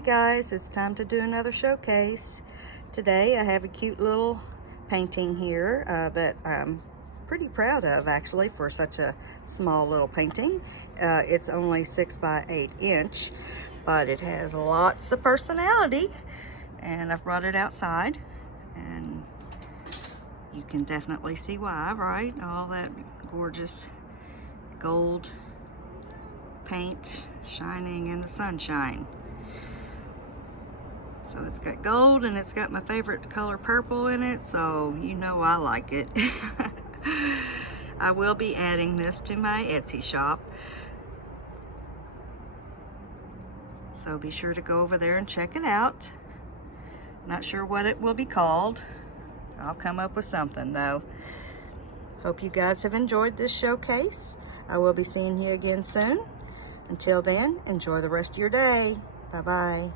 Hey guys, it's time to do another showcase. Today I have a cute little painting here that I'm pretty proud of actually for such a small little painting. It's only 6 by 8 inch, but it has lots of personality, and I've brought it outside and you can definitely see why, right? All that gorgeous gold paint shining in the sunshine. So it's got gold and it's got my favorite color purple in it, so you know I like it. I will be adding this to my Etsy shop, so be sure to go over there and check it out. Not sure what it will be called. I'll come up with something though. Hope you guys have enjoyed this showcase. I will be seeing you again soon. Until then, enjoy the rest of your day. Bye-bye.